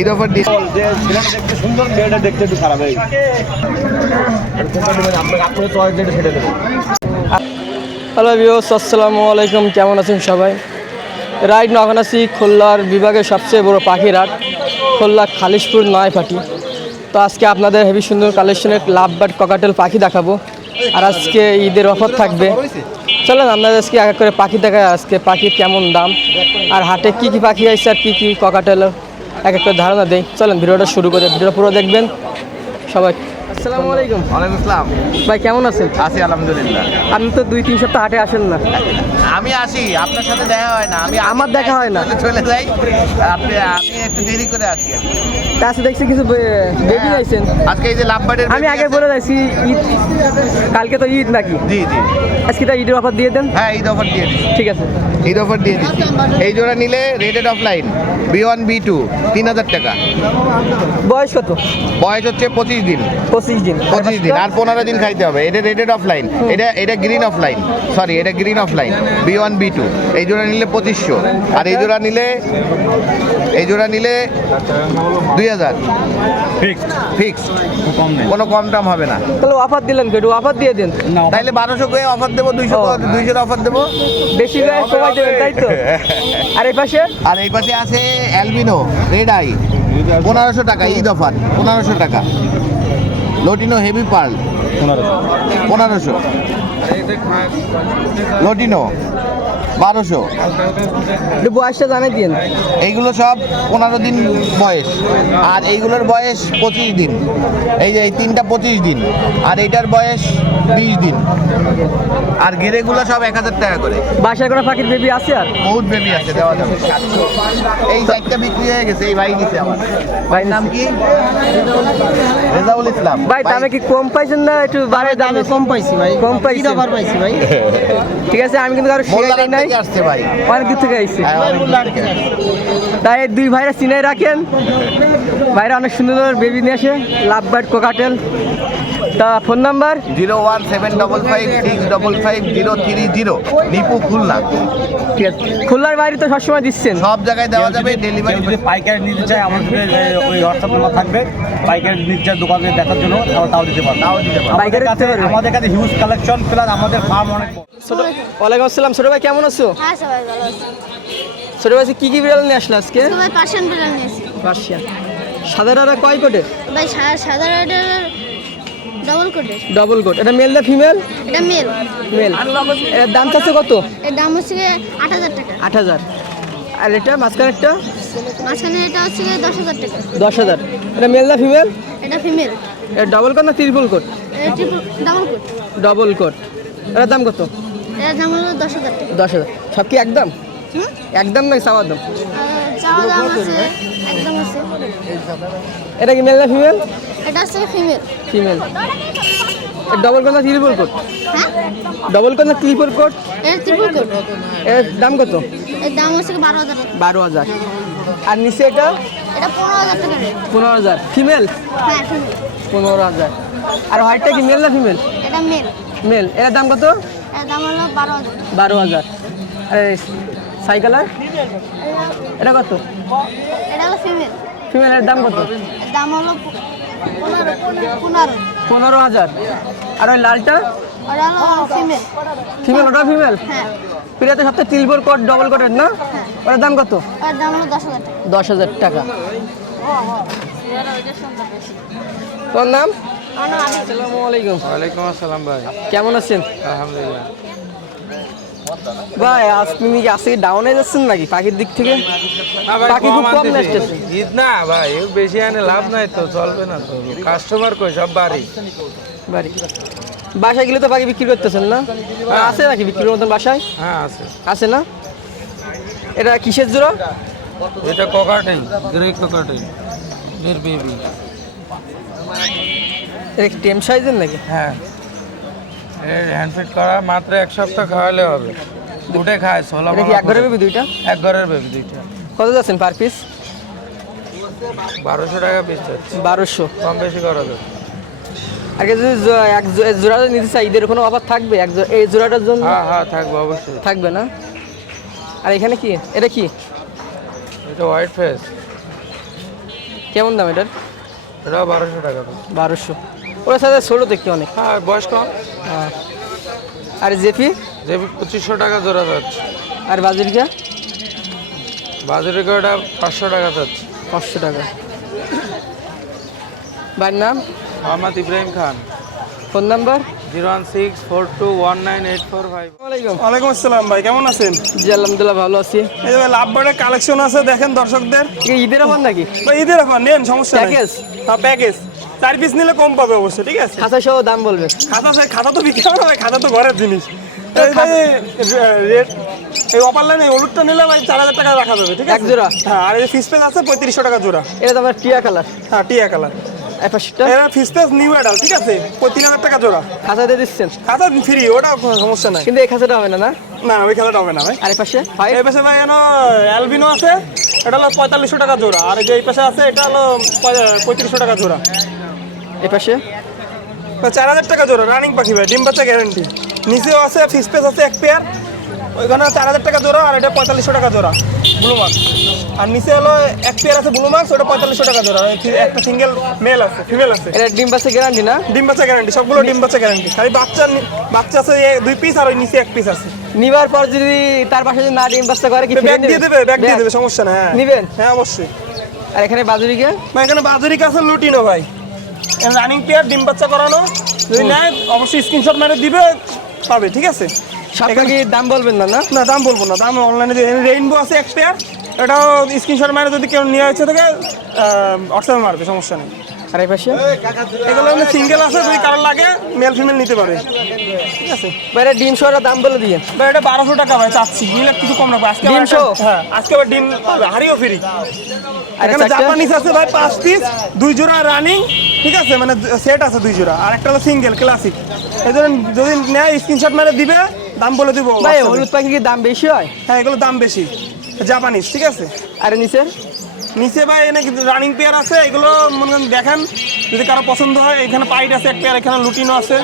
Eid offer দিয়ে দেখতে সুন্দর, মেয়েটা দেখতে একটু খারাপ হয়ে হ্যালো ভিউয়ার্স, আসসালামু আলাইকুম। কেমন আছেন সবাই? রাইট নখন আছি খুলনার বিভাগের সবচেয়ে বড় পাখির হাট, খুলনা খালিশপুর নয়পাটি। তো আজকে আপনাদের হেভি সুন্দর কালেকশনের লাভ বার্ড ককাটেল পাখি দেখাবো। আর আজকে ঈদের অফার থাকবে। চলেন আপনাদের আজকে এক এক করে পাখি দেখায়, আজকে পাখির কেমন দাম আর হাটে কি কি পাখি আসছে আর কি কি ককাটেল এক এক করে ধারণা দেই। চলেন ভিডিওটা শুরু করে, ভিডিওটা পুরো দেখবেন সবাই। আসসালামু আলাইকুম। ওয়ালাইকুম আসসালাম। ভাই কেমন আছেন? আছি আলহামদুলিল্লাহ। আপনি তো 2-3 সপ্তাহ হাটে আসেন না। আমি আসি, আপনার সাথে দেখা হয় না। আমার দেখা হয় না। চলে যাই, আমি একটু দেরি করে আসি। কাছে দেখছি কিছু বেবি আইছেন আজকে এই যে লাভবার্ডের আমি আগে বলে যাচ্ছি, ঈদ কালকে তো ঈদ নাকি? জি জি, আজকে তো ঈদের অফার দিয়ে দেন। হ্যাঁ ঈদ অফার দিয়ে দিচ্ছি। ঠিক আছে, ঈদ অফার দিয়ে দিচ্ছি। এই জোড়া নিলে রেটেড অফলাইন B1 B2 3000 টাকা। বয়স কত? বয়স হচ্ছে 25 দিন। 25 দিন। 25 দিন আর 15 দিন খাইতে হবে। এটা রেটেড অফলাইন, এটা গ্রিন অফলাইন, সরি এটা গ্রিন অফলাইন B1 B2। এই জোড়া নিলে 2500, আর এই জোড়া নিলে 2000 ফিক্সড। কোনো কম দাম হবে না। তাহলে অফার দিলেন, একটু অফার দিয়ে দেন। তাইলে 1200 করে অফার দেবো, 200 অফার দেবো। বেশি করে কমাই দেবেন, তাই তো? আর এই পাশে আছে অ্যালবিনো রেড আই 1500 টাকা ঈদ অফার, 1500 টাকা। Lutino heavy pearl 1500, lutino 1200। একটু বয়সটা জানাই দিন। এইগুলো সব 15 দিন বয়স, আর এইগুলোর বয়স 25 দিন। এই যে এই তিনটা 25 দিন, আর এইটার বয়স 20 দিন। আর গেরেগুলো সব 1000 টাকা করে। বাসায় কোনো পাখির বেবি আছে? আর বহুত বেবি আছে, দেওয়া যাবে। এই চারটা বিক্রি হয়ে গেছে, এই ভাই দিছে আমার। ভাইয়ের নাম কি? রেজাউল ইসলাম। ভাই দামে কি কম পাইছেন না একটু বাড়ে? দামে কম পাইছি ভাই, কম পাইছি, অফার পাইছি ভাই। ঠিক আছে, আমি কিন্তু কারো শিখাই নাই, আসছে ভাই, অনেক দূর থেকে আইছি। তাই দুই ভাইরা চিনাই রাখেন। ভাইরা অনেক সুন্দর বেবি নিয়ে আসে, লাভ বার্ড কোকাটেল। তা ফোন নাম্বার 01755655030, নিপু খুলনা। ঠিক আছে, খুলনার বাইরে তো সবসময় দিচ্ছেন? সব জায়গায় দেওয়া যাবে ডেলিভারি। যদি পাইকারি নিতে চাই, আমাদের ওই হোয়াটসঅ্যাপ নাম্বার থাকবে, পাইকারি নিতে চাই দোকানে দেখার জন্য, তাও দিতে পারবো। পাইকারি দিতে পারবে? আমাদের কাছে হিউজ কালেকশন, প্লাস আমাদের ফার্ম অনেক বড়। ওয়ালাইকুম আসসালাম। ছোট ভাই কেমন আছো? হ্যাঁ সবাই ভালো আছে। ছোট ভাই কি কি বিড়াল নিয়ে আসলো আজকে? সবাই পার্সিয়ান বিড়াল নিয়েছি পার্সিয়ান। সাদারা কয় কোটে? ভাই। সাধারণ ডবল কোটের। Double coat. এটা মেল না ফিমেল? এটা মেল। মেল। এর দাম চাচ্ছে কত? এর দাম হচ্ছে 8000 টাকা। 8000। আর এটা মাঝখানেরটা? মাঝখানে এটা হচ্ছে 10000 টাকা। 10000। এটা মেল না ফিমেল? এটা ফিমেল। এটা ডবল কোট না ট্রিপল কোট? এটা triple double coat. Double coat. এটার দাম কত? এর দাম হলো 10000 টাকা। 10000। সব কি একদম? একদম নাই চাওয়ার দাম? চাওয়া দাম আছে, একদম আছে। এটা কি মেল না ফিমেল? এটা হচ্ছে ফিমেল। ফিমেল। ডবল কোট না ট্রিপল কোট? হ্যাঁ, ডবল কোট না ট্রিপল কোট? এটা ট্রিপল কোট। এর দাম কত? এর দাম হচ্ছে 12000 টাকা। 12000। আর নিচে এটা? এটা 15000 টাকা রেট। 15000। ফিমেল? হ্যাঁ ফিমেল। 15000। আর হোয়াইটটা কি মেল না ফিমেল? এটা মেল। মেল। এর দাম কত? এর দাম হলো 12000। 12000। আর সাইকেলার এটা কত? এটা হলো ফিমেল। ফিমেলের দাম কত? এর দাম হলো 15। 15000। আর ওই লালটা? ওটা হলো ফিমেল। ফিমেল। ওটা ফিমেল? হ্যাঁ। প্রিয়াতে সবথেকে ট্রিপল কোট ডবল কোটের না? ওটার দাম কত? ওর দাম হলো 10000 টাকা। 10000 টাকা। তোর নাম? আসসালামু আলাইকুম। ওয়ালাইকুম আসসালাম ভাই। কেমন আছেন? আলহামদুলিল্লাহ। ভাই আপনি কি আজকে ডাউনে যাচ্ছেন নাকি পাখির দিক থেকে? পাখি খুব কম আসতেছে। ঈদ না ভাই, বেশি আনে লাভ নাই তো, চলবে না তো। কাস্টমার কই? সব বাড়ি বাড়ি। বাসায় গেলে তো পাখি বিক্রি করতেছেন না? আছে নাকি বিক্রির মতন বাসায়? হ্যাঁ আছে। আছে না? এটা কিসের জোড়া? এটা ককাটেল, গ্রে ককাটেল, এর বেবি। এটা টেম সাইজের নাকি? হ্যাঁ, এর হ্যান্ডফিট করা, মাত্র 1 সপ্তাহ খাওয়ালে হবে। উঠে খায়, ছোলা এটা কি এক ঘরের বেবি দুইটা? এক ঘরের বেবি দুইটা। কত যাচ্ছেন পার পিস? 1200 টাকা পিস যাচ্ছে, 1200। কম বেশি করা যাবে। আগে যদি এক জোড়াটা নিতে চাই, ঈদের কোনো অফার থাকবে? এই জোড়াটার জন্য? হ্যাঁ হ্যাঁ থাকবে, অবশ্যই থাকবে না? আর এখানে কি এটা কি এটা হোয়াইট ফেস, কেমন দাম এটার? এটা 1200 টাকা দাম। 1200। ওরা সাথে ছোটো দেখতে অনেক। হ্যাঁ বয়স কম। হ্যাঁ। আর জেপি? যে 2500 টাকা জোড়া যাচ্ছে। আর বাজিরকা? বাজারে ওটা 500 টাকা যাচ্ছে। 500 টাকা। ভাইয়ের নাম? মোহাম্মদ ইব্রাহিম খান। Phone number? 01642198455। ওয়ালাইকুম। ওয়ালাইকুম আসসালাম ভাই, কেমন আছেন? জি আলহামদুলিল্লাহ ভালো আছি। এই যে ভাই লাভবার্ডের কালেকশন আছে, দেখেন দর্শকদের। কি ঈদের অফার নাকি? ভাই ঈদের অফার নেন, সমস্যা নেই। প্যাকেজ? হ্যাঁ প্যাকেজ, 4 পিস নিলে কম পাবে অবশ্যই, ঠিক আছে? খাতা সহ দাম বলবে। খাতা তো বিক্রি হবে না ভাই, খাতা তো ঘরের জিনিস। এই ভাই রেট এই অফার লাইনে হলুদটা নিলে ভাই 4000 টাকা রাখা যাবে, ঠিক আছে? এক জোড়া? হ্যাঁ, আর এই ফিস পেজ আছে 3500 টাকা জোড়া। এটা তো আমার টিয়া কালার। হ্যাঁ টিয়া কালার। এপাশটা এরা ফিস পেজ নিউ অ্যাডাল, ঠিক আছে? 3000 টাকা জোড়া। খাতা দিয়ে দিচ্ছেন? খাতা ফ্রি, ওটা কোনো সমস্যা নাই। কিন্তু এই খাতাটা হবে না না? না ওই খাতাটা হবে না ভাই। আর এপাশে এই পাশে ভাই এনো অ্যালবিনো আছে, এটা হলো 4500 টাকা জোড়া। আর এই যে এই পাশে আছে এটা হলো 3500 টাকা জোড়া। এপাশে 4000 টাকা জোড়া, রানিং পাখি ভাই, ডিম বাচ্চা গ্যারান্টি। নিচেও আছে ফিস পেস আছে এক পেয়ার, ওইখানে 4000 টাকা জোড়া। আর এটা 4500 টাকা জোড়া ব্লু মার্কস। আর নিচে হলো এক পেয়ার আছে ব্লু মার্কস, ওটা 4500 টাকা জোড়া। একটা সিঙ্গেল মেল আছে, ফিমেল আছে। এটা ডিম বাচ্চা গ্যারান্টি না? ডিম বাচ্চা গ্যারান্টি, সবগুলো ডিম বাচ্চা গ্যারান্টি। খালি বাচ্চা আছে 2 পিস, আর ওই নিচে 1 পিস আছে। নিবার পর যদি তার পাশে যদি না ডিম বাচ্চা করে কি ব্যাগ দিয়ে দেবে, ব্যাগ দিয়ে দেবে, সমস্যা না। হ্যাঁ নিবেন? হ্যাঁ অবশ্যই। আর এখানে বাজুরিকে? ভাই এখানে বাজুরি আছে লুটিনো ভাই, রানিং পেয়ার, ডিম বাচ্চা করানো। যদি নেয় অবশ্যই স্ক্রিনশট মেরে দিবে, পাবে, ঠিক আছে? সবটা কি দাম বলবেন না? না না দাম বলবো না, দাম অনলাইনে রেইনবো আছে এক পেয়ার, এটাও স্ক্রিনশট মারে যদি কেউ নিয়ে হচ্ছে থেকে হোয়াটসঅ্যাপে মারবে, সমস্যা নেই। আর এই পাশে এগুলো সিঙ্গেল আছে, যদি কারোর লাগে মেল ফিমেল নিতে পারে, ঠিক আছে? বাইরে ডিম সহটা দাম বলে দিয়ে। ভাই এটা 1200 টাকা ভাই চাচ্ছি, নিলে কিছু কম রাখবো আজকে। ডিম সহ? হ্যাঁ আজকে আবার ডিম পাবে, হারিও ফ্রি। আর এখানে চারটে? জাপানিজ আছে ভাই 5 পিস, 2 জোড়া রানিং, ঠিক আছে? মানে সেট আছে 2 জোড়া, আর একটা হলো সিঙ্গেল ক্লাসিক। এই জন্য যদি নেয় স্ক্রিনশট মারে দিবে, দাম বলে দিব। ভাই হলুদ পাখি কি দাম বেশি হয়? হ্যাঁ এগুলো দাম বেশি, জাপানিজ, ঠিক আছে? আর নিচে? নিচে ভাই এনে রানিং পেয়ার আছে, এগুলো মনে করেন দেখেন, যদি কারো পছন্দ হয়। এখানে পাইট আছে এক পেয়ার, এখানে লুটিনো আছে।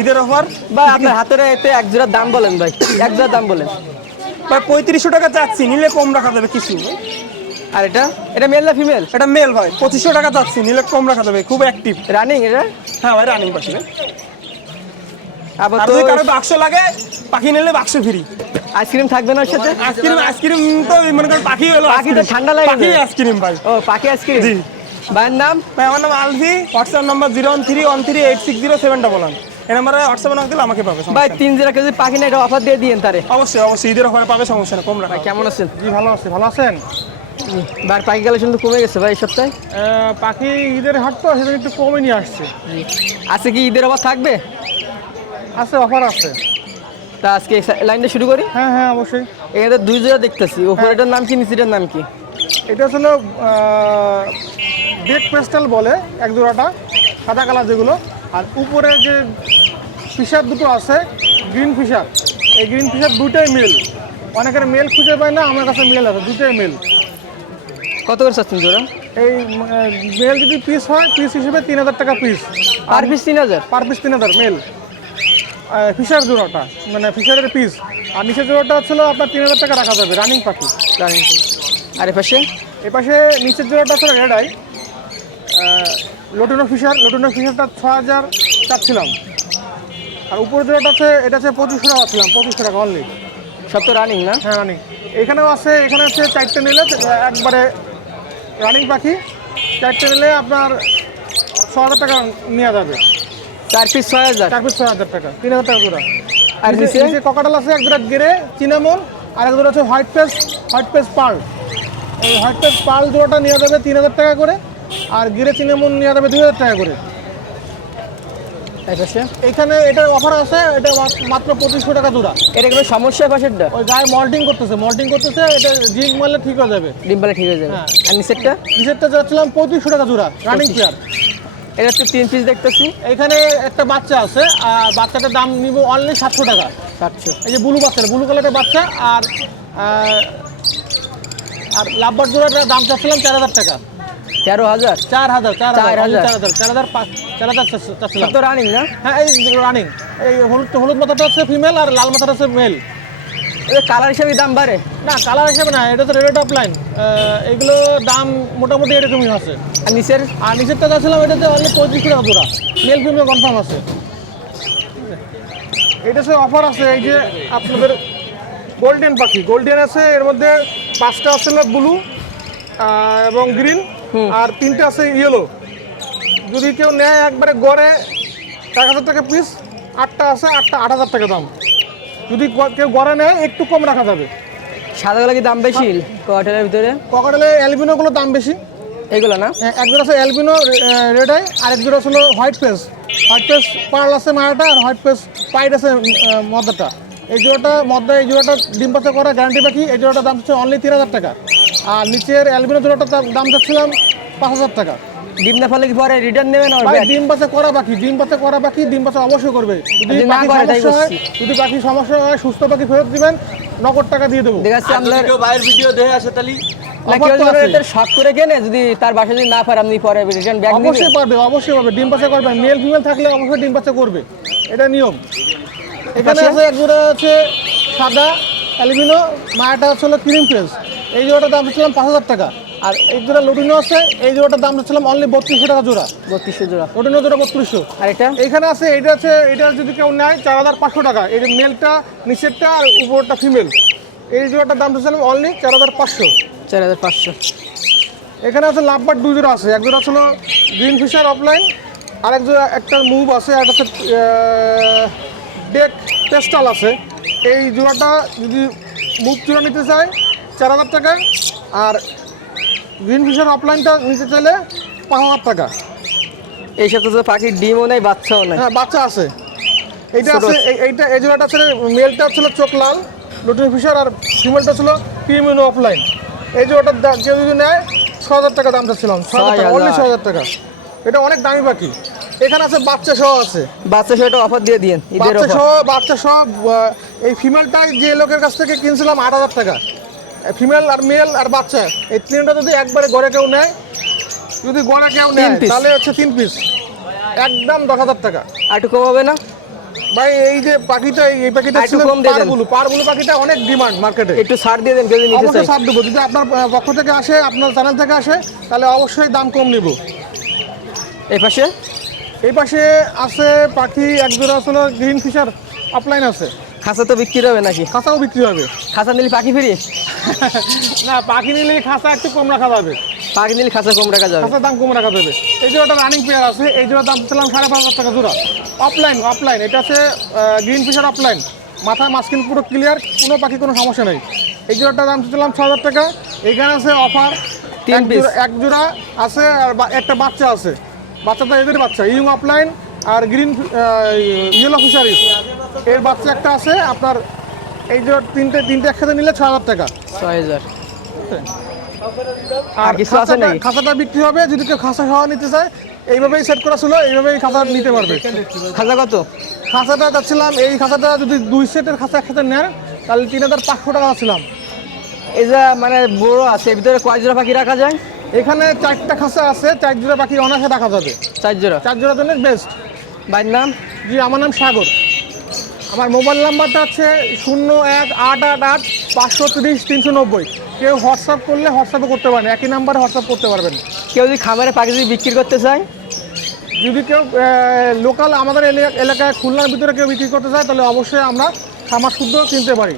ঈদের অফার ভাই আপনার হাতের এতে এক জোড়ার দাম বলেন ভাই, এক জোড়ার দাম বলেন। ভাই 3500 টাকা চাচ্ছি, নিলে কম রাখা যাবে কিছু। আর এটা মেল না ফিমেল? এটা মেল ভাই, 2500 টাকা চাচ্ছি, নিলে কম রাখা যাবে, খুব অ্যাক্টিভ। রানিং এটা? হ্যাঁ ভাই রানিং পাখি ভাই। আবার আর তো যদি কারো বাক্স লাগে, পাখি নিলে বাক্স ফ্রি। আইসক্রিম থাকবে না ওর সাথে? আইসক্রিম তো মনে করেন পাখি হলো, পাখি তো ঠান্ডা লাগে পাখি না। আইসক্রিম ভাই। ও পাখি আইসক্রিম। জি ভাইয়ের নাম? ভাই আমার নাম আলভি, হোয়াটসঅ্যাপ নাম্বার 01313860711। এই নাম্বারে হোয়াটসঅ্যাপে নক দিলে আমাকে পাবে, সমস্যা ভাই নেই। 3 জোড়া কেজি পাখি না, এটা অফার দিয়ে দিয়েন তারে। অবশ্যই অবশ্যই ঈদের অফারে পাবে, সমস্যা নেই, কম রাখা। ভাই কেমন আছেন? জি ভালো আছি, ভালো আছেন? ভাই পাখি কালেকশন তো কমে গেছে ভাই এই সপ্তাহে। পাখি ঈদের হাট তো সেটা একটু কমে নিয়ে আসছে। আজকে কি ঈদের অফার থাকবে? আছে, অফার আছে। তা আজকে লাইনটা শুরু করি। হ্যাঁ হ্যাঁ অবশ্যই। এখানে 2 জোড়া দেখতেছি, উপরেটার নাম কি নিচেটার নাম কি? এটা হলো ব্রেক পেস্টাল বলে এক জোড়াটা, সাদা কালার যেগুলো। আর উপরে যে ফিশার দুটো আছে, গ্রিন ফিশার, এই গ্রিন ফিশার দুটোই মেল। অনেকের মেল খুঁজে পায় না, আমার কাছে মেল আছে, দুটোই মেল। কত করে চাচ্ছেন জোড়া? এই মেল যদি পিস হয়, পিস হিসেবে 3000 টাকা piece. Per piece 3000? Per piece 3000 male Fischer জোড়াটা, মানে ফিশারের পিস। আর নিচের জোড়াটা হচ্ছিল আপনার 3000 টাকা রাখা যাবে, রানিং পাখি। রানিং। আর এ পাশে? এ পাশে নিচের জোড়াটা হচ্ছে রেড আই, লটুনো ফিশারটা 6000 চাচ্ছিলাম। আর উপরের জোড়াটা আছে, এটা হচ্ছে 2500 টাকা ছিলাম, 2500 টাকা অনলি। সব তো রানিং না? হ্যাঁ রানিং। এখানেও আছে, এখানে হচ্ছে 4টে নিলে একবারে রানিং পাখি, 4টে নিলে আপনার 6000 টাকা নেওয়া যাবে। 4 পিস 6000? 4 পিস 6000 টাকা, 3000 টাকা জোড়া। আর নিচে? নিচে ককাটাল আছে এক জোড়া, গেরে চিনামন। আর এক জোড়া আছে হোয়াইট পেস পার্ল। এই হোয়াইট পেস পার্ল জোড়াটা নেওয়া যাবে 3000 টাকা করে, আর গেরে চিনামন নেওয়া যাবে 2000 টাকা করে। এই পাশে? এখানে এটার অফার আছে, এটা মাত্র 2500 টাকা জোড়া। এটা কোনো সমস্যা পাশেরটা? ওই গায়ে মল্টিং করতেছে, এটা জিঙ্ক মারলে ঠিক হয়ে যাবে। ডিম পালে ঠিক হয়ে যাবে। হ্যাঁ। আর নিচেরটা? নিচেরটা যাচ্ছিলাম 2500 টাকা জোড়া, রানিং পেয়ার। এটা তো 3 পিস দেখতেছি। এখানে একটা বাচ্চা আছে, আর বাচ্চাটার দাম নিব অনলি 700 টাকা। 700? এই যে ব্লু কালারের বাচ্চা। আর লাভবার জোড়াটার দাম চাচ্ছিলাম 4000 টাকা। 13000? 4000 সব চাচ্ছিলাম। তো রানিং না? হ্যাঁ এই রানিং। এই হলুদ মাথাটা হচ্ছে ফিমেল, আর লাল মাথাটা হচ্ছে মেল। কালার হিসেবে দাম বাড়ে? না কালার হিসেবে না, এটা তো রেড অফলাইন, এগুলো দাম মোটামুটি এরকমই আছে। আর নিচের? আর নিচেরটা যাচ্ছিলাম এটাতে অনলি 35 টাকা জোড়া, মেল ফিমেল কনফার্ম আছে। এটা সে অফার আছে, এই যে আপনাদের গোল্ডেন পাখি, গোল্ডেন আছে, এর মধ্যে 5টা আছে ব্লু এবং গ্রিন, আর 3টে আছে ইয়েলো। যদি কেউ নেয় একবারে গড়ে 1000 টাকা পিস, 8টা আছে, 8টা 8000 টাকা দাম। যদি কেউ গড়ে নেয় একটু কম রাখা যাবে। সাদাগুলো কি দাম বেশি ককাটেলের ভিতরে? ককাটেলে অ্যালবিনোগুলো দাম বেশি। এগুলো না, এক জোড়া আছে অ্যালবিনো রেড আই, আর এক জোড়া ছিল white face. White face pearl আছে মায়াটা, আর হোয়াইট পেস পাইড আছে মদ্দাটা। এই জোড়াটা মদ্দা, এই জোড়াটা ডিম পাচা করা গ্যারান্টি পাখি। এই জোড়াটা দাম হচ্ছে অনলি 3000 টাকা। আর নিচের অ্যালবিনো জোড়াটার দাম চাচ্ছিলাম 5000 টাকা। ডিম না ফলে কি পরে রিটার্ন নেবেন? ভাই ডিম পাচা করা পাখি, ডিম পাচা করা পাখি, ডিম পাচা অবশ্যই করবে। যদি যদি না পাখি করে তাই সমস্যা হয়, বলছি। যদি পাখি সমস্যা হয়, সুস্থ পাখি ফেরত দিবেন, নগদ টাকা দিয়ে দেবো। দেখাচ্ছি আপনার বাইরের ভিডিও দেখে আসে তাহলে না, অফার কেউ তো যদি আছে। এটা শখ করে কেনে, যদি তার বাসায় যদি না পারে আপনি পরে রিটার্ন ব্যাক দিবেন? অবশ্যই পারবে, অবশ্যই পারবে। ডিম পাচা করবে, মেল ফিমেল থাকলে অবশ্যই ডিম পাচা করবে, এটা নিয়ম। এখানে পাশে? আছে এক জোড়া আছে সাদা অ্যালবিনো, মায়াটা হচ্ছে ক্রিম পেস। এই জোড়াটার দাম হচ্ছিলাম 5000 টাকা। আর এই জোড়া লুটিনো আছে, এই জোড়াটার দাম হচ্ছিলাম অনলি 3200 টাকা জোড়া। 3200 জোড়া। লুটিনো জোড়া 3200। আর এটা? এইখানে আছে, এটা আছে, এটা যদি কেউ নেয় 4500 টাকা। এই যে মেলটা নিচেরটা আর উপরটা ফিমেল, এই জোড়াটার দাম হচ্ছিলাম অনলি 4500। 4500। এখানে আছে লাভবার্ড 2 জোড়া আছে, এক জোড়া ছিল গ্রিন ফিশার অফলাইন, আর এক জোড়া একটা মুভ আছে, আর একটা ডেক পেস্টাল আছে। এই জোড়াটা যদি মুভ জোড়া নিতে চায় 4000 টাকা, আর গ্রিন ফিশার অফলাইনটা নিতে চাইলে 5000 টাকা। এই সপ্তাহে তো পাখির ডিমও নাই, বাচ্চাও নাই। হ্যাঁ বাচ্চা আছে। এইটা ছোট আছে, এইটা এই জোড়াটা আছে, মেলটা ছিল চোখ লাল লুটিন ফিশার, আর ফিমেলটা ছিল ক্রিমিনো অফলাইন। এই জোড়াটার কেউ যদি নেয় 6000 টাকা দাম চাচ্ছিলাম, 6000 টাকা, অনলি 6000 টাকা। এটা অনেক দামি পাখি। এখানে আছে বাচ্চা সহ আছে, বাচ্চা সেটা অফার দিয়ে দিয়েন, ঈদের বাচ্চা অফার। সহ, বাচ্চা সহ। এই ফিমেলটা যে লোকের কাছ থেকে কিনছিলাম 8000 টাকা, ফিমেল আর মেল আর বাচ্চা, এই তিনটা যদি একবারে গড়ে কেউ নেয়, যদি গড়ে কেউ নেয় piece। তাহলে হচ্ছে 3 পিস, একদম 10000 টাকা। আর একটু কম হবে না? ভাই এই যে পাখিটা, এই পাখিটা আর একটু ছিল কম দিয়ে দেন। পারবুলু পাখিটা অনেক ডিমান্ড মার্কেটে। একটু ছাড় দিয়ে দেন কেউ যদি নিতে অবশ্যই চায়। ছাড় দেবো, যদি আপনার পক্ষ থেকে আসে, আপনার চ্যানেল থেকে আসে, তাহলে অবশ্যই দাম কম নিব। এই পাশে? এই পাশে আছে পাখি এক জোড়া আসলে গ্রিন ফিশার অফলাইন আছে। খাঁচা তো বিক্রি হবে নাকি? খাঁচাও বিক্রি হবে। খাঁচা নিলে পাখি ফ্রি? না পাখি নিলে খাঁচা একটু কম রাখা যাবে, পাখি নিলে খাঁচা কম রাখা যাবে। খাঁচার দাম কম রাখা যাবে। এই জোড়াটা রানিং পেয়ার আছে, এই জোড়ার দাম ছিলাম 5500 টাকা জোড়া। অফলাইন, অফলাইন এটা আছে গ্রিন ফিশার অফলাইন, মাথায় মাস্কিন পুরো ক্লিয়ার, কোনো পাখি কোনো সমস্যা নেই। এই জোড়াটার দাম ছিলাম 6000 টাকা। এইখানে আছে অফার 3 piece। এক জোড়া আছে, আর একটা বাচ্চা আছে, বাচ্চাটা এদের বাচ্চা, ইউং অফলাইন আর গ্রিন ইয়েলো ফিশারিজ, এর বাচ্চা একটা আছে আপনার। এই যে তিনটে একসাথে নিলে 6000 টাকা। 6000। আর আর কিছু আছে নাকি? খাঁচাটা বিক্রি হবে, যদি কেউ খাঁচা সহ নিতে চায়, এইভাবেই সেট করা ছিল, এইভাবেই খাঁচা নিতে পারবে। খাঁচা কত? খাঁচাটা যাচ্ছিলাম, এই খাঁচাটা যদি 2 সেটের খাঁচা একসাথে নেন তাহলে 3500 টাকা ছিলাম। এই যে মানে বড় আছে, এর ভিতরে কয় জোড়া পাখি রাখা যায়? এখানে 4টা খাঁচা আছে, 4 জোড়া পাখি অনায়াসে রাখা যাবে। 4 জোড়া। 4 জোড়ার জন্য বেস্ট। ভাইয়ের নাম? জি আমার নাম সাগর। আমার মোবাইল নাম্বারটা হচ্ছে 01888 530 390। কেউ হোয়াটসঅ্যাপ করলে হোয়াটসঅ্যাপও করতে পারেন, একই নাম্বারে হোয়াটসঅ্যাপ করতে পারবেন। কেউ যদি খামারে পাখি যদি বিক্রি করতে চায়? যদি কেউ লোকাল আমাদের এলাকায় খুলনার ভিতরে কেউ বিক্রি করতে চায়, তাহলে অবশ্যই আমরা খামার শুদ্ধ কিনতে পারি।